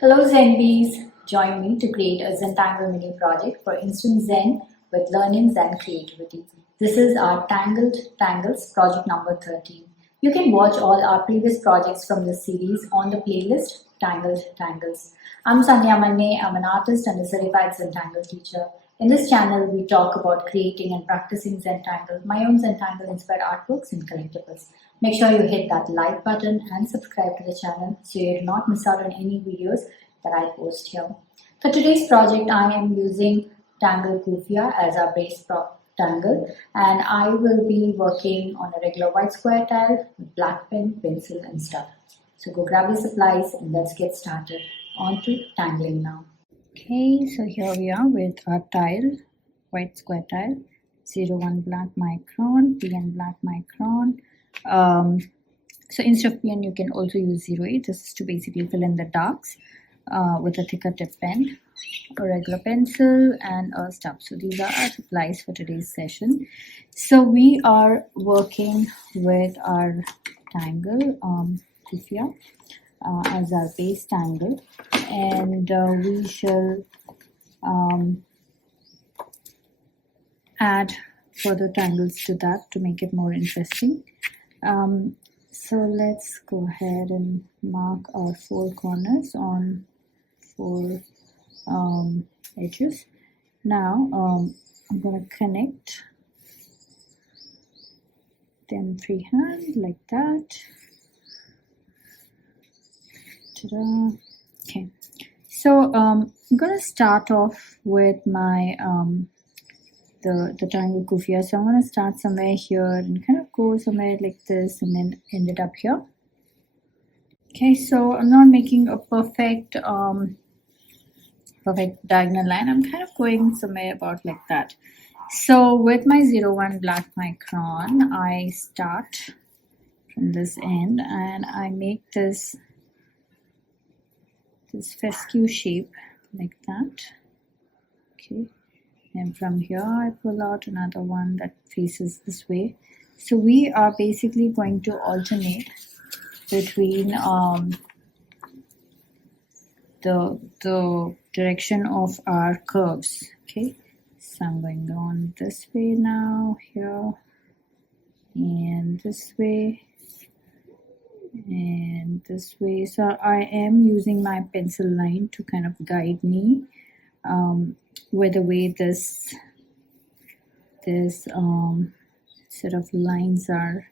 Hello Zenbees! Join me to create a Zentangle Mini Project for Instant Zen with learning Zen creativity. This is our Tangled Tangles project number 13. You can watch all our previous projects from this series on the playlist Tangled Tangles. I'm Sandhya Manne. I'm an artist and a certified Zentangle teacher. In this channel, we talk about creating and practicing Zentangle, my own Zentangle inspired artworks and collectibles. Make sure you hit that like button and subscribe to the channel so you do not miss out on any videos that I post here. For today's project, I am using Tangle COOFIA as our base tangle, and I will be working on a regular white square tile with black pen, pencil and stub. So go grab your supplies and let's get started. On to tangling now. Okay, so here we are with our tile, white square tile, 01 black micron, PN black micron. So instead of PN, you can also use 08. This is to basically fill in the darks with a thicker tip pen, a regular pencil, and a stub. So these are our supplies for today's session. So we are working with our tangle, COOFIA, as our base tangle, and we shall add further tangles to that to make it more interesting. So let's go ahead and mark our 4 corners on 4 edges. Now I'm going to connect them freehand like that. Ta-da. Okay, so I'm going to start off with my the Tangle COOFIA. So I'm going to start somewhere here and kind of go somewhere like this and then end it up here. Okay, so I'm not making a perfect diagonal line. I'm kind of going somewhere about like that. So with my 01 black micron, I start from this end and I make this fescue shape like that. Okay. And from here I pull out another one that faces this way. So we are basically going to alternate between the direction of our curves. Okay, so I'm going on this way now, here, and this way, and this way. So I am using my pencil line to kind of guide me with the way this set of lines are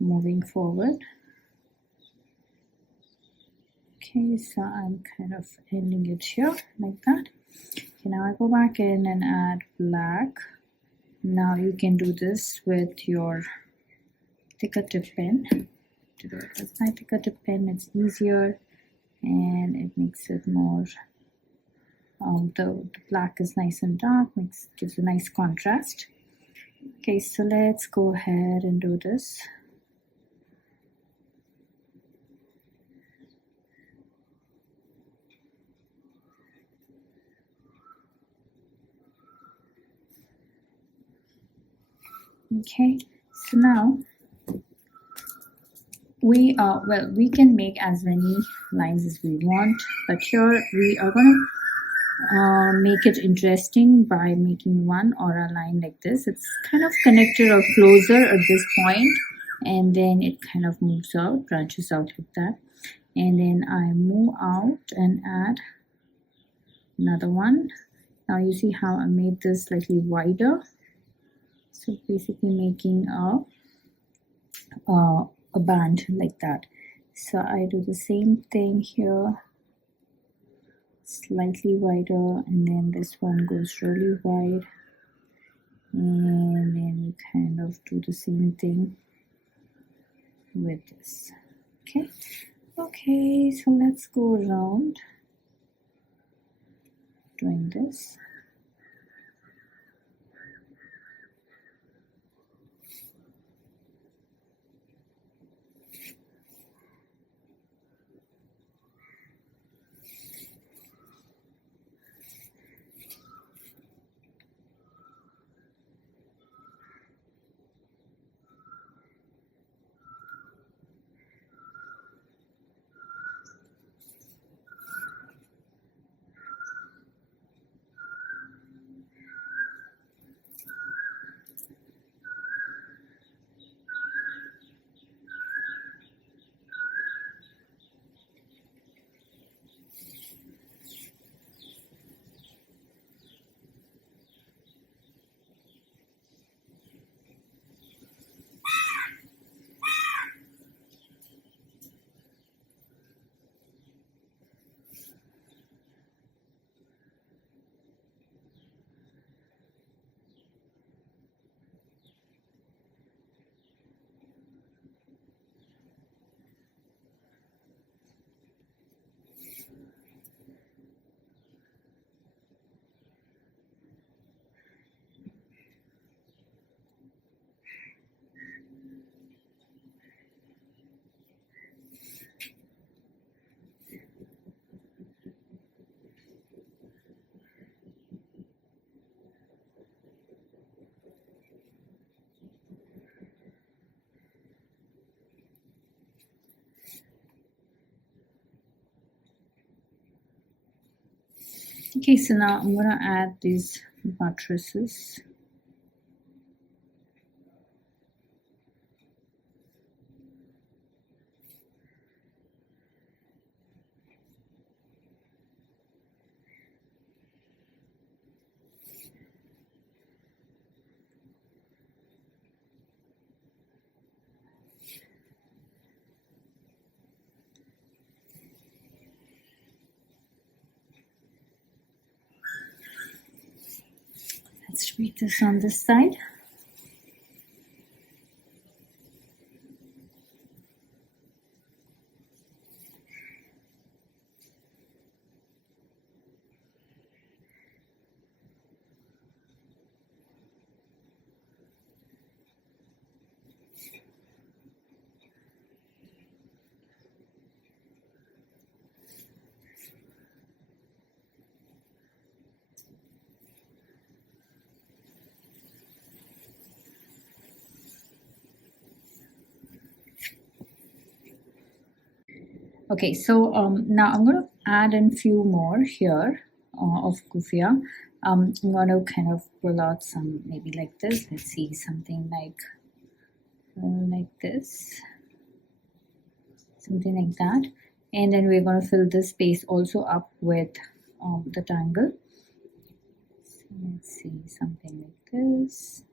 moving forward. Okay, so I'm kind of ending it here like that. Okay, now I go back in and add black. Now you can do this with your thicker tip pen. To do it with my thicker tip pen, it's easier and it makes it more the black is nice and dark, gives a nice contrast. Okay, so let's go ahead and do this. Okay, so now we can make as many lines as we want, but here we are going to make it interesting by making one or a line like this. It's kind of connected or closer at this point, and then it kind of moves out, branches out like that, and then I move out and add another one. Now you see how I made this slightly wider. So basically making a band like that. So I do the same thing here, slightly wider, and then this one goes really wide, and then you kind of do the same thing with this. Okay, so let's go around doing this. Okay, so now I'm gonna add these buttresses. Let's repeat this on this side. Okay, so now I'm going to add in few more here of COOFIA. I'm going to kind of pull out some maybe like this. Let's see, something like this, something like that. And then we're going to fill this space also up with the tangle. So let's see, something like this.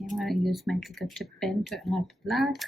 Okay, I'm going to use my clicker tip pen to add black.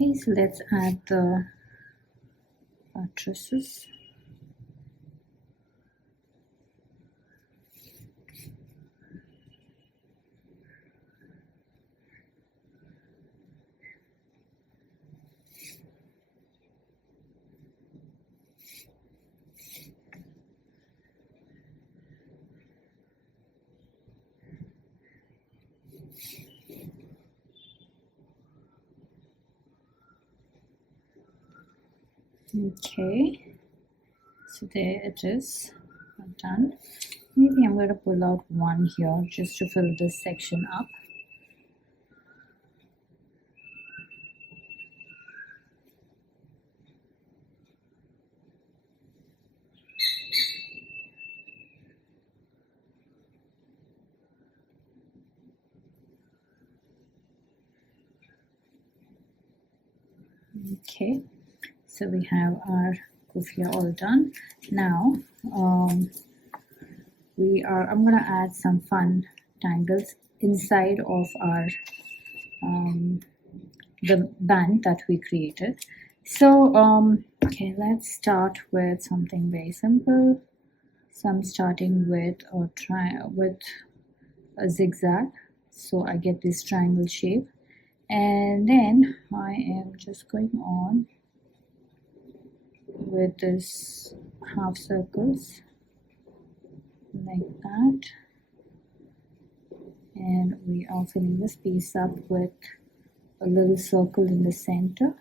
Okay, so let's add the buttresses. Okay, so there it is, done. Maybe I'm going to pull out one here just to fill this section up. Okay, so we have our COOFIA all done. Now I'm going to add some fun tangles inside of our the band that we created. So okay, let's start with something very simple. So I'm starting with a zigzag, so I get this triangle shape, and then I am just going on with this half circles like that, and we are filling the space up with a little circle in the center,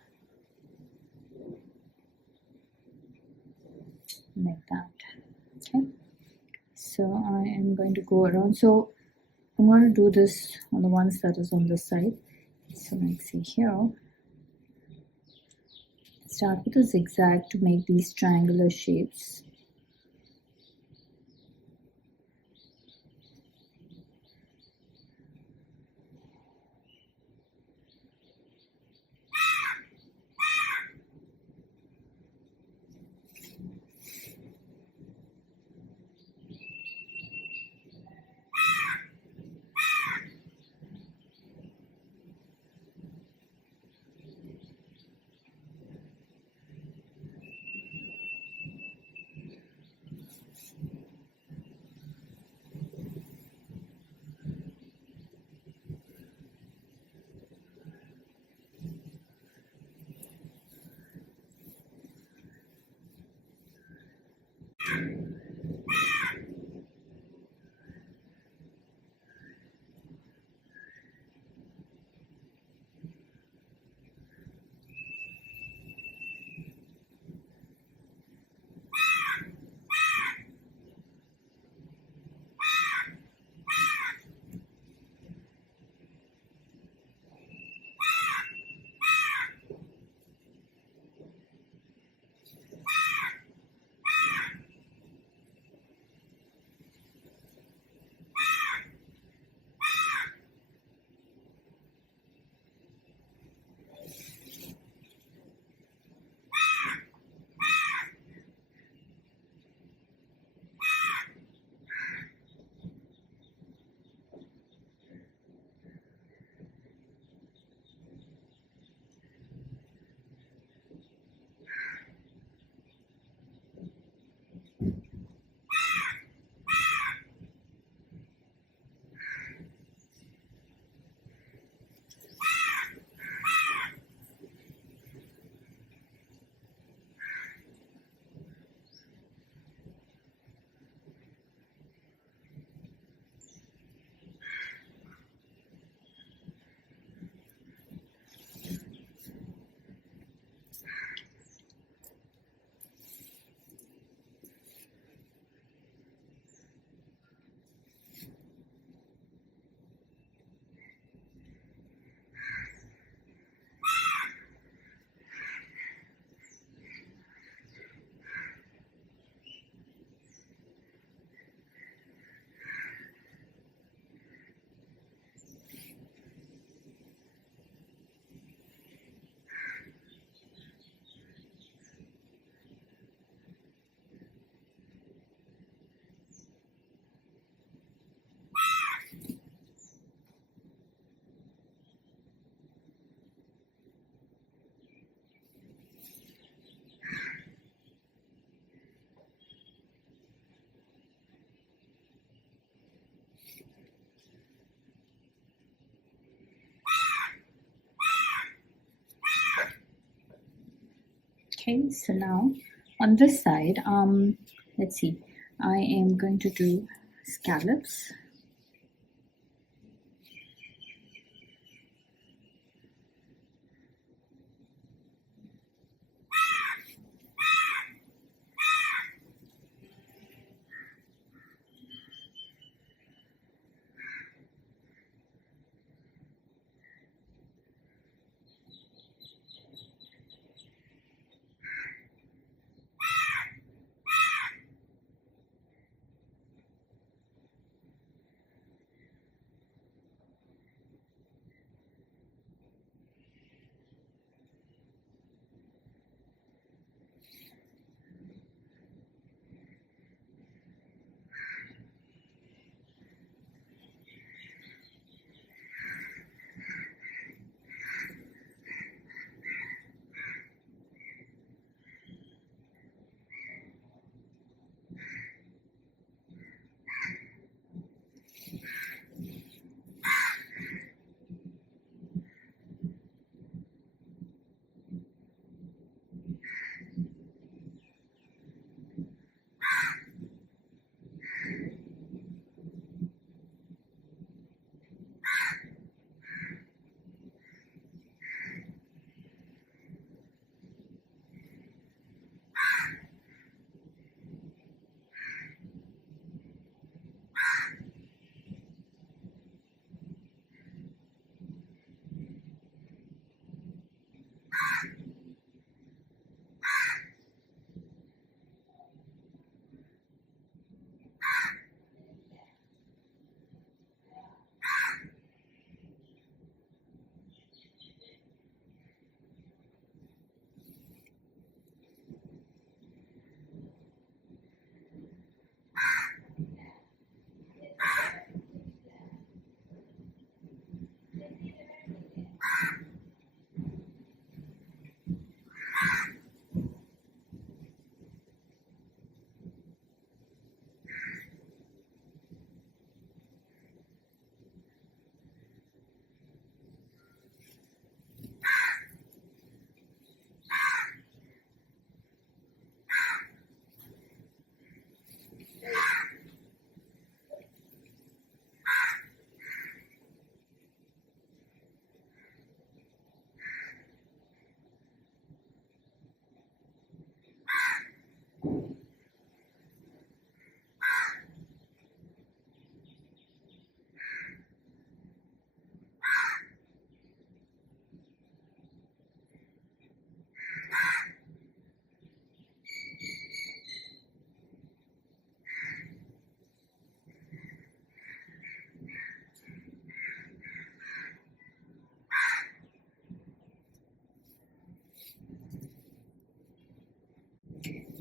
like that. Okay, so I am going to go around. So I'm going to do this on the ones that is on this side. So let's see here. Start with a zigzag to make these triangular shapes. Okay, so now on this side, let's see, I am going to do scallops.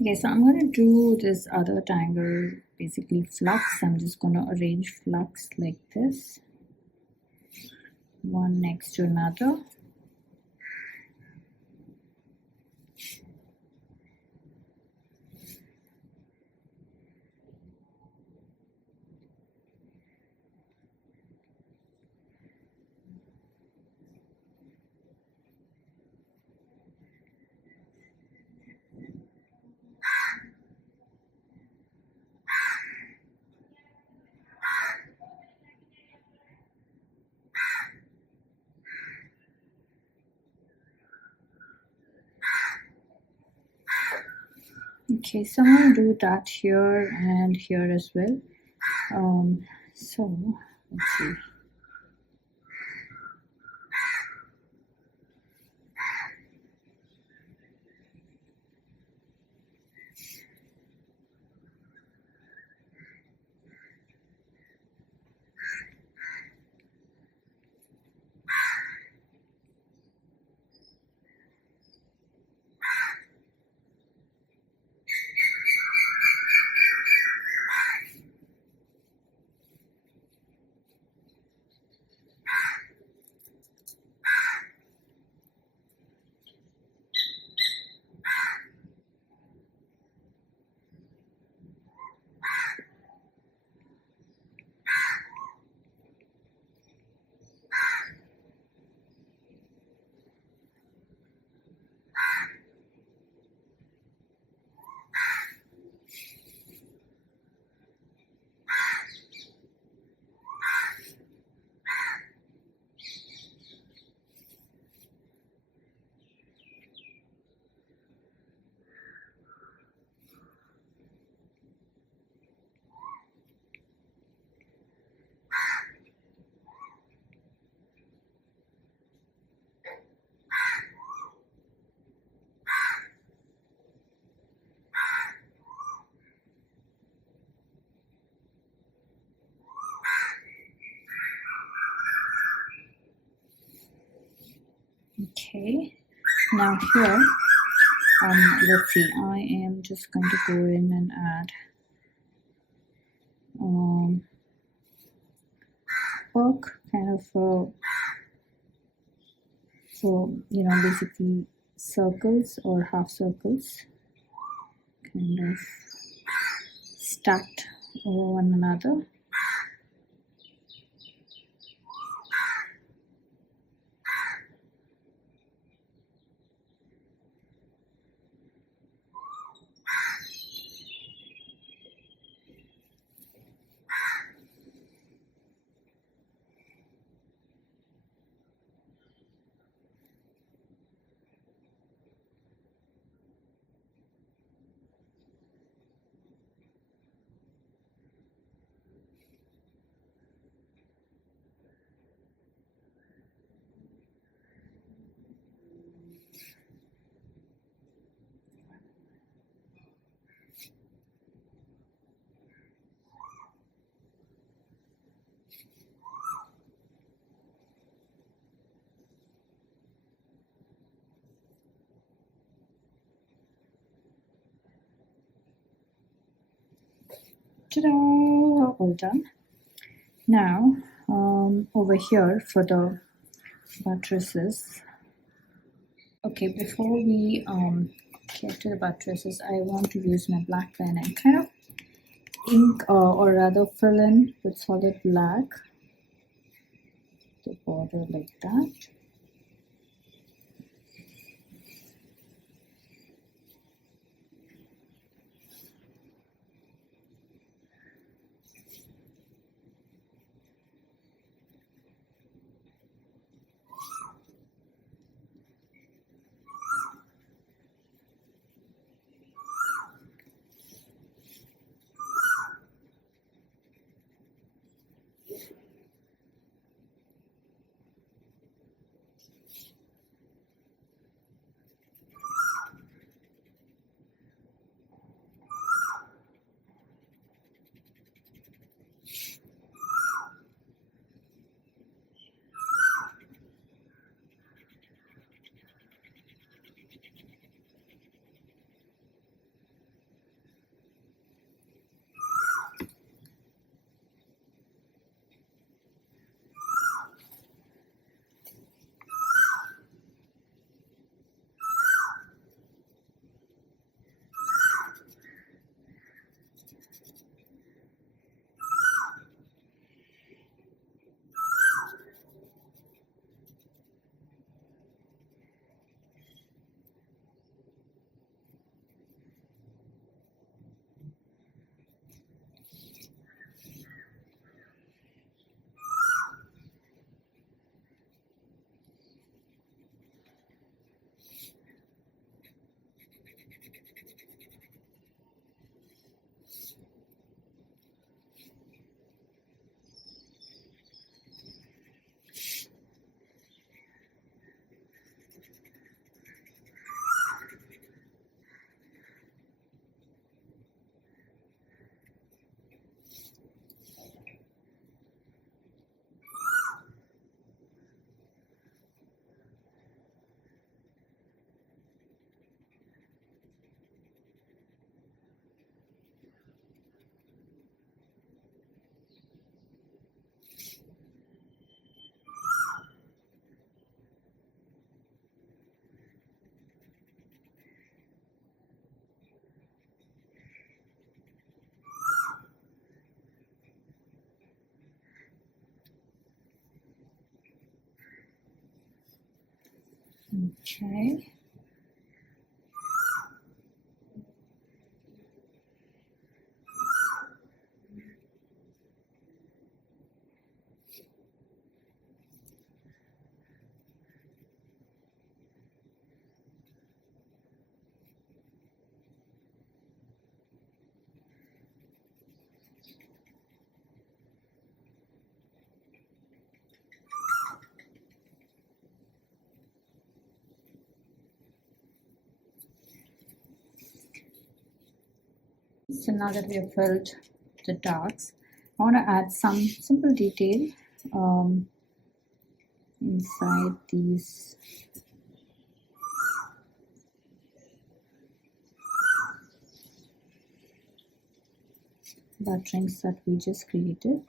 Okay, so I'm going to do this other tangle, basically flux. I'm just going to arrange flux like this, one next to another. Okay, so I'm going to do that here and here as well. So let's see. Okay, now here, let's see, I am just going to go in and add PURK, kind of for basically circles or half circles, kind of stacked over one another. Ta-da! All done. Now, over here for the buttresses. Okay, before we get to the buttresses, I want to use my black pen and kind of ink or rather fill in with solid black the border like that. Okay. So now that we have filled the darks, I want to add some simple detail inside these buttrings that we just created.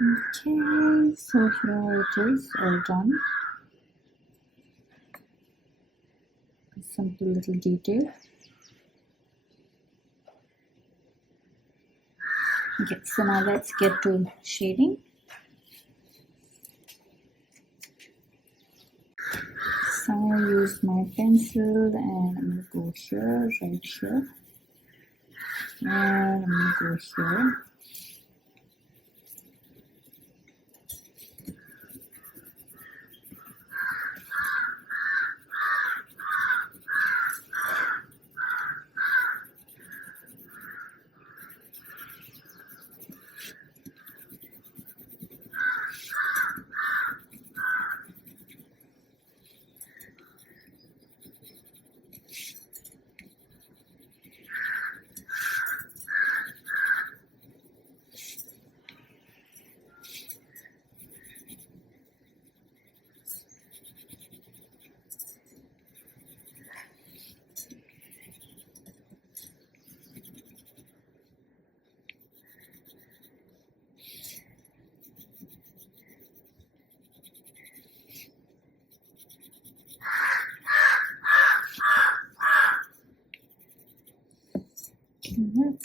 Okay, so here it is all done. A simple little detail. Okay, so now let's get to shading. So I'm going to use my pencil and I'm going to go here, right here. And I'm going to go here.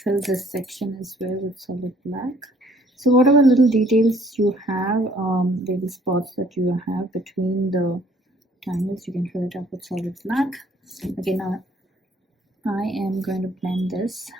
fill this section as well with solid black. So whatever little details you have, little spots that you have between the tangles, you can fill it up with solid black. Okay, now I am going to blend this.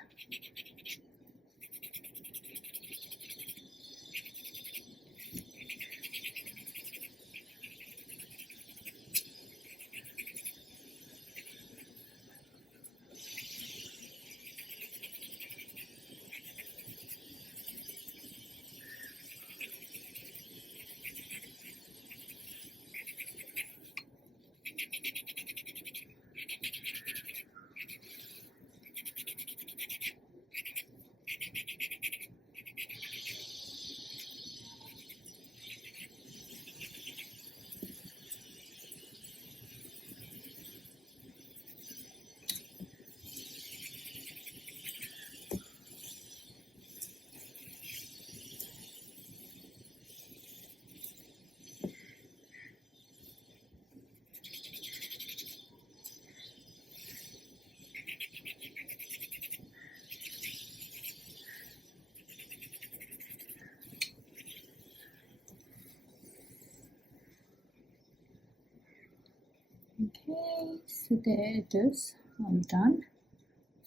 Okay, so there it is, all done.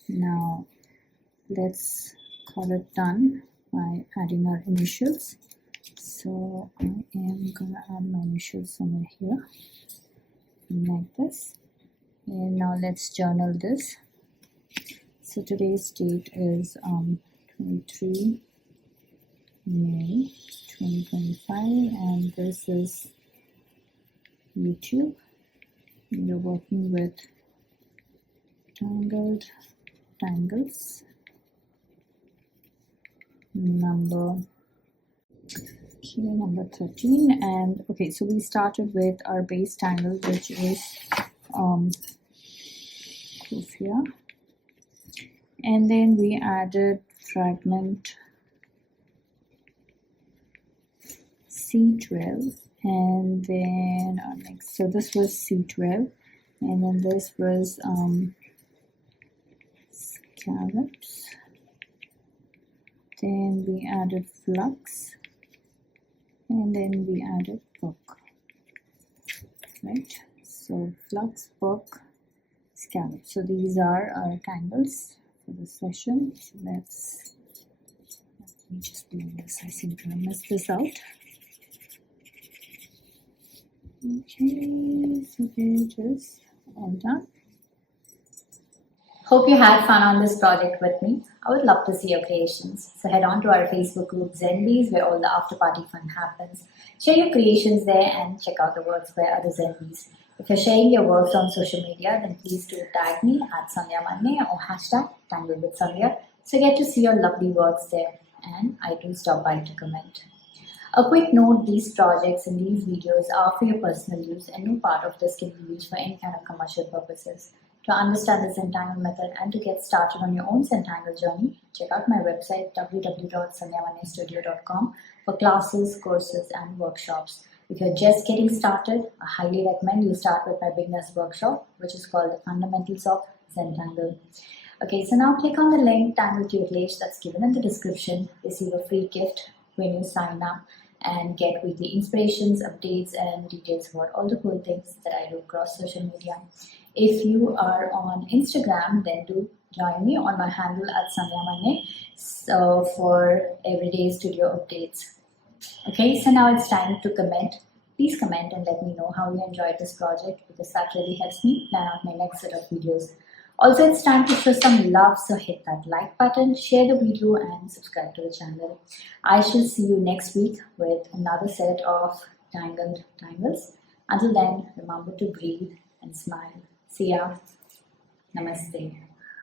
Now let's call it done by adding our initials. So I am gonna add my initials somewhere here, like this. And now let's journal this. So today's date is 23 May 2025, and this is YouTube. You're working with Tangled Tangles number 13. And okay, so we started with our base tangle, which is COOFIA, and then we added fragment C12, and then our next, so this was C12, and then this was scallops, then we added flux, and then we added PURK, right? So flux, PURK, scallop. So these are our tangles for this session. So let me just blend this. I seem to have messed this out. Okay, so there it is, all done. Hope you had fun on this project with me. I would love to see your creations. So head on to our Facebook group Zenbees, where all the after party fun happens. Share your creations there and check out the works by other Zenbees. If you're sharing your works on social media, then please do tag me at Sandhya Manne or hashtag Tangle with Sandhya, so I get to see your lovely works there, and I do stop by to comment. A quick note, these projects and these videos are for your personal use, and no part of this can be used for any kind of commercial purposes. To understand the Zentangle method and to get started on your own Zentangle journey, check out my website www.sandhyamannestudio.com for classes, courses and workshops. If you're just getting started, I highly recommend you start with my beginner's workshop, which is called the Fundamentals of Zentangle. Okay, so now click on the link Tangle tutelage that's given in the description. Receive a free gift when you sign up and get weekly inspirations, updates and details about all the cool things that I do across social media. If you are on Instagram, then do join me on my handle at Sandhya Manne, so for everyday studio updates. Okay, so now it's time to comment. Please comment and let me know how you enjoyed this project, because that really helps me plan out my next set of videos. Also, it's time to show some love, so hit that like button, share the video and subscribe to the channel. I shall see you next week with another set of Tangled Tangles. Until then, remember to breathe and smile. See ya. Namaste.